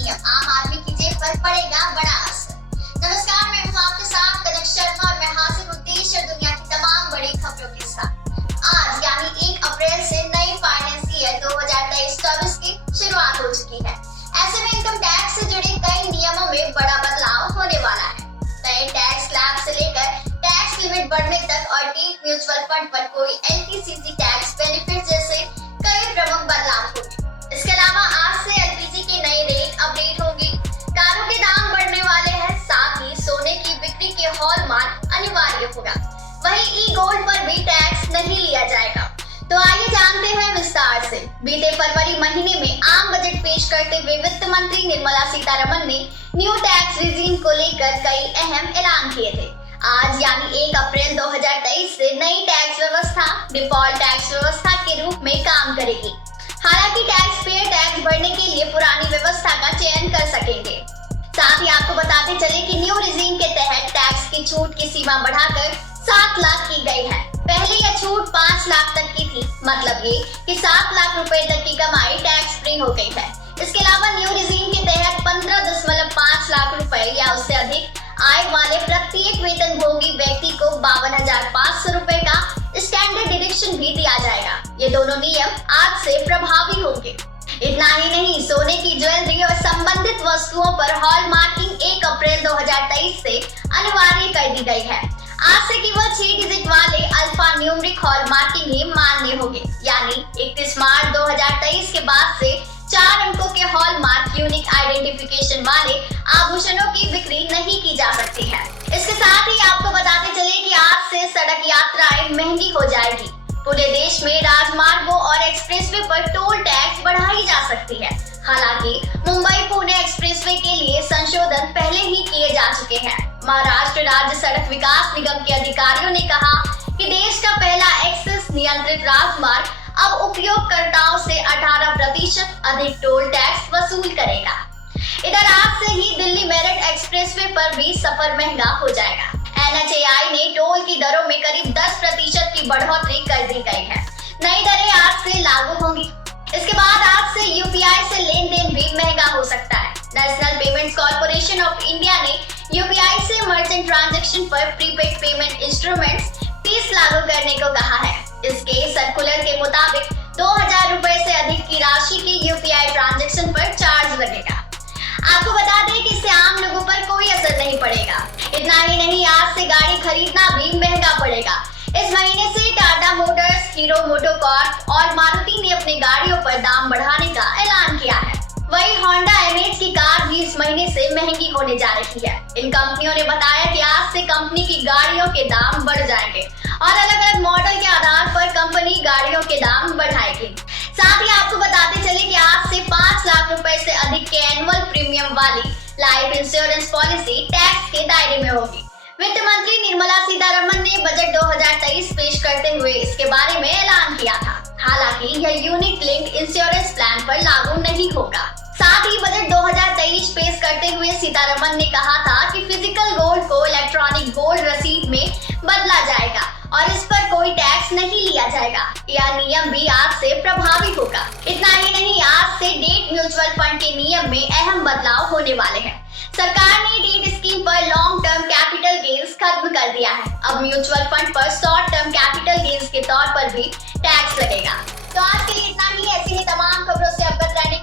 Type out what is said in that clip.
नियम, आम आदमी की जेब पर पड़ेगा बड़ा असर। नमस्कार, मैं हूं आपके साथ कनक शर्मा और मैं हाजिर हूं देश और दुनिया की तमाम बड़ी खबरों के साथ। आज यानी 1 अप्रैल से नई फाइनेंस ईयर 2023-24 की शुरुआत हो चुकी है। ऐसे में इनकम टैक्स से जुड़े कई नियमों में बड़ा बदलाव होने वाला है। नए टैक्स स्लैब से लेकर टैक्स लिमिट बढ़ने तक और डीप म्यूचुअल फंड पर कोई LTCC टैक्स बेनिफिट जैसे कई प्रमुख बदलाव होंगे। इसके अलावा आज से LPG के नए रेट अपडेट होंगे, कारों के दाम बढ़ने वाले हैं, साथ ही सोने की बिक्री के हॉलमार्क अनिवार्य होगा। वहीं ई-गोल्ड पर भी टैक्स नहीं लिया जाएगा। तो आइए जानते हैं विस्तार से। बीते फरवरी महीने में आम बजट पेश करते हुए वित्त मंत्री निर्मला सीतारमण ने न्यू टैक्स रिजीम को लेकर कई अहम ऐलान किए थे। आज यानी 1 अप्रैल 2023 से नई टैक्स व्यवस्था डिफॉल्ट टैक्स व्यवस्था के रूप में काम करेगी। हालांकि टैक्स पेयर टैक्स भरने के लिए पुरानी व्यवस्था का चयन कर सकेंगे। साथ ही आपको बताते चले कि न्यू रिजीम के तहत टैक्स की छूट की सीमा बढ़ाकर 7 लाख की गई है। पहले यह छूट 5 लाख तक की थी, मतलब ये कि 7 लाख रुपए तक की कमाई टैक्स फ्री हो गई है। इसके अलावा न्यू रिजीम के तहत 15.5 लाख रुपए या उससे अधिक आय वाले प्रत्येक वेतनभोगी व्यक्ति को 52,500 रुपए का स्टैंडर्ड डिडक्शन भी दिया जाएगा। ये दोनों नियम आज से प्रभावी होंगे। इतना ही नहीं, सोने की ज्वेलरी और संबंधित वस्तुओं पर हॉलमार्किंग 1 अप्रैल 2023 से अनिवार्य कर दी गई है। आज से केवल 6 डिजिट वाले अल्फा न्यूमेरिक हॉलमार्किंग ही मान्य होंगे, यानी 31 मार्च 2023 के बाद से 4 अंकों के हॉलमार्क यूनिक आइडेंटिफिकेशन वाले आभूषणों की बिक्री नहीं की जा सकती है। इसके साथ ही आपको बताते चले कि आज से सड़क यात्राएं महंगी हो जाएगी। पूरे देश में राजमार्गों और एक्सप्रेसवे पर टोल टैक्स बढ़ाई जा सकती है। हालांकि मुंबई पुणे एक्सप्रेसवे के लिए संशोधन पहले ही किए जा चुके हैं। महाराष्ट्र राज्य सड़क विकास निगम के अधिकारियों ने कहा कि देश का पहला एक्सेस नियंत्रित राजमार्ग अब उपयोगकर्ताओं से 18% अधिक टोल टैक्स वसूल करेगा। इधर आज से ही दिल्ली मेरठ एक्सप्रेसवे पर भी सफर महंगा हो जाएगा। NHAI ने टोल की दरों में करीब 10% की बढ़ोतरी कर दी गई है। नई दरें आज से लागू होंगी। इसके बाद आज से UPI से लेन देन भी महंगा हो सकता है। National payments corporation of India ने UPI से मर्चेंट ट्रांजैक्शन पर प्रीपेड पेमेंट इंस्ट्रूमेंट्स फीस लागू करने को कहा है। इसके सर्कुलर के मुताबिक 2,000 रुपए से अधिक की राशि की UPI ट्रांजैक्शन पर चार्ज लगेगा। आपको बता दें कि इससे आम लोगों पर कोई असर नहीं पड़ेगा। इतना ही नहीं, आज से गाड़ी खरीदना भी महंगा पड़ेगा। इस महीने से टाटा मोटर्स, हीरो मोटोकॉर्प और मारुति ने अपनी गाड़ियों पर दाम बढ़ाने का ऐलान किया है। वहीं होंडा एमेज की कार भी इस महीने से महंगी होने जा रही है। इन कंपनियों ने बताया कि आज से कंपनी की गाड़ियों के दाम बढ़ जाएंगे और अलग अलग मॉडल के आधार पर कंपनी गाड़ियों के दाम बढ़ाएगी। साथ ही आपको बताते चले कि आज से 5 लाख रुपए से अधिक के एनुअल प्रीमियम वाली लाइफ इंश्योरेंस पॉलिसी टैक्स के दायरे में होगी। वित्त मंत्री निर्मला सीतारमण ने बजट 2023 पेश करते हुए इसके बारे में ऐलान किया था। हालांकि यह यूनिट लिंक्ड इंश्योरेंस प्लान पर लागू नहीं होगा। साथ ही बजट 2023 पेश करते हुए सीतारमण ने कहा था कि फिजिकल गोल्ड को इलेक्ट्रॉनिक गोल्ड रसीद में बदला जाएगा और इस पर कोई टैक्स नहीं लिया जाएगा। यह नियम भी आज से प्रभावी होगा। इतना ही नहीं, आज से डेट म्यूचुअल फंड के नियम में अहम बदलाव होने वाले हैं। सरकार ने डेट स्कीम पर लॉन्ग टर्म कैपिटल गेन्स खत्म कर दिया है। अब म्यूचुअल फंड पर शॉर्ट टर्म कैपिटल गेन्स के तौर पर भी टैक्स लगेगा। तो आज के लिए इतना ही। ऐसी ही तमाम खबरों से अवगत रहने